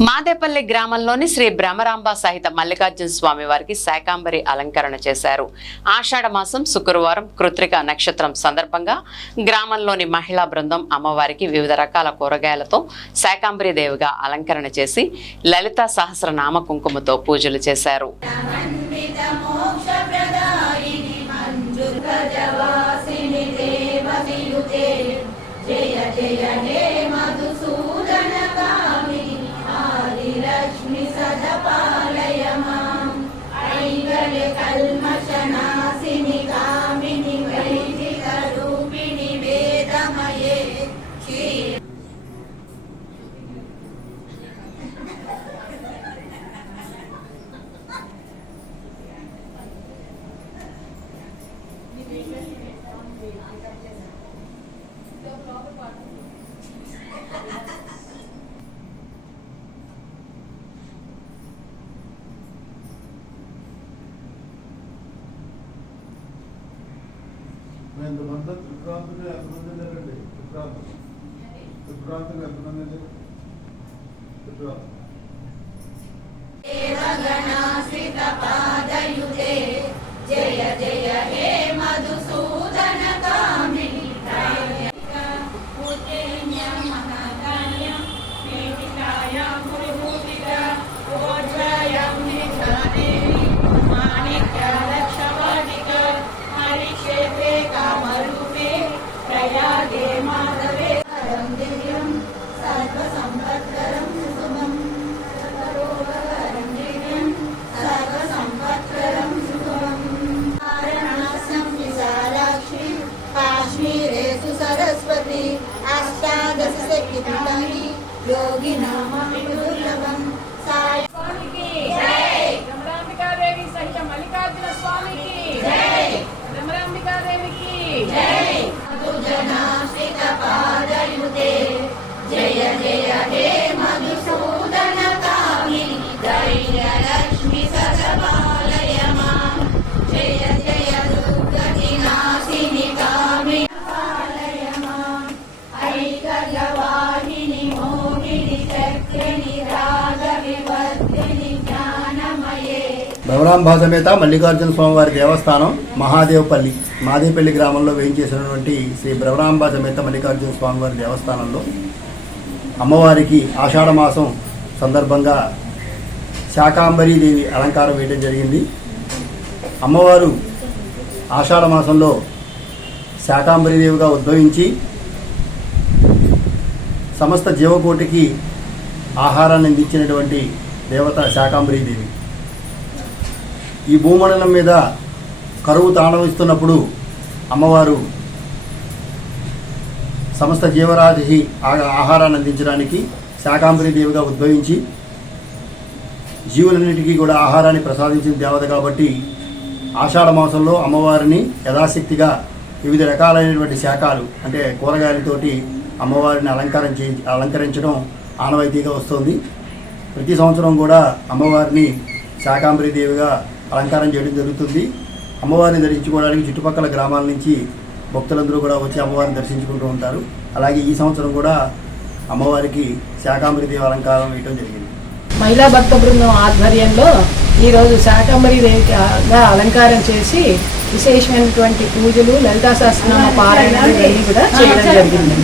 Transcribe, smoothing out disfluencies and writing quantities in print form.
మాదేపల్లి గ్రామంలోని శ్రీ బ్రహ్మరాంబ సహిత మల్లికార్జున స్వామి వారికి శాకాంబరి అలంకరణ చేశారు. ఆషాఢ మాసం శుక్రవారం కృత్రిక నక్షత్రం సందర్భంగా గ్రామంలోని మహిళా బృందం అమ్మవారికి వివిధ రకాల కూరగాయలతో శాకాంబరి దేవిగా అలంకరణ చేసి లలితా సహస్రనామ కుంకుమతో పూజలు చేశారు. జయ జయ హే మధుసూదన కామిని सरस्वती अष्टादश शक्तिपीठानि योगी नामानि दुर्लभं स्वामी की जय ब्रह्मरांबिका देवी सहित मल्लिकार्जुन स्वामी की जय ब्रह्मरांबिका देवी की जय मधुजनाश्रित पादयुते जय जय हे मधुसूदन कामिनि धैर्य लक्ष्मी सदपालय मां जय जय दुर्गति नाशिनि कामिनि బ్రహ్మరాంబ సమేత మల్లికార్జున స్వామివారి దేవస్థానం మహాదేవపల్లి మాదేపల్లి గ్రామంలో వేయించేసినటువంటి శ్రీ బ్రహ్మరాంబ సమేత మల్లికార్జున స్వామివారి దేవస్థానంలో అమ్మవారికి ఆషాఢ మాసం సందర్భంగా శాకాంబరీ దేవి అలంకారం వేయడం జరిగింది. అమ్మవారు ఆషాఢ మాసంలో శాకాంబరీ దేవిగా ఉద్భవించి సమస్త జీవకోటికి ఆహారాన్ని అందించినటువంటి దేవత శాకాంబరీ దేవి. ఈ భూమండలం మీద కరువు తాండవిస్తున్నప్పుడు అమ్మవారు సమస్త జీవరాశికి ఆహారాన్ని అందించడానికి శాకాంబరీ దేవిగా ఉద్భవించి జీవులన్నిటికీ కూడా ఆహారాన్ని ప్రసాదించిన దేవత కాబట్టి ఆషాఢ మాసంలో అమ్మవారిని యథాశక్తిగా వివిధ రకాలైనటువంటి శాఖలు అంటే కూరగాయలతోటి అమ్మవారిని అలంకరించడం ఆనవాయితీగా వస్తుంది. ప్రతి సంవత్సరం కూడా అమ్మవారిని శాకాంబరీ దేవిగా అలంకారం చేయడం జరుగుతుంది. అమ్మవారిని దర్శించుకోవడానికి చుట్టుపక్కల గ్రామాల నుంచి భక్తులందరూ కూడా వచ్చి అమ్మవారిని దర్శించుకుంటూ ఉంటారు. అలాగే ఈ సంవత్సరం కూడా అమ్మవారికి శాకాంబరీ దేవి అలంకారం వేయడం జరిగింది. మహిళా భక్త బృందం ఆధ్వర్యంలో ఈరోజు శాకాంబరీ దేవిగా అలంకారం చేసి విశేషమైనటువంటి పూజలు లలితా సహస్రనామ పారాయణ కూడా చేయడం జరిగింది.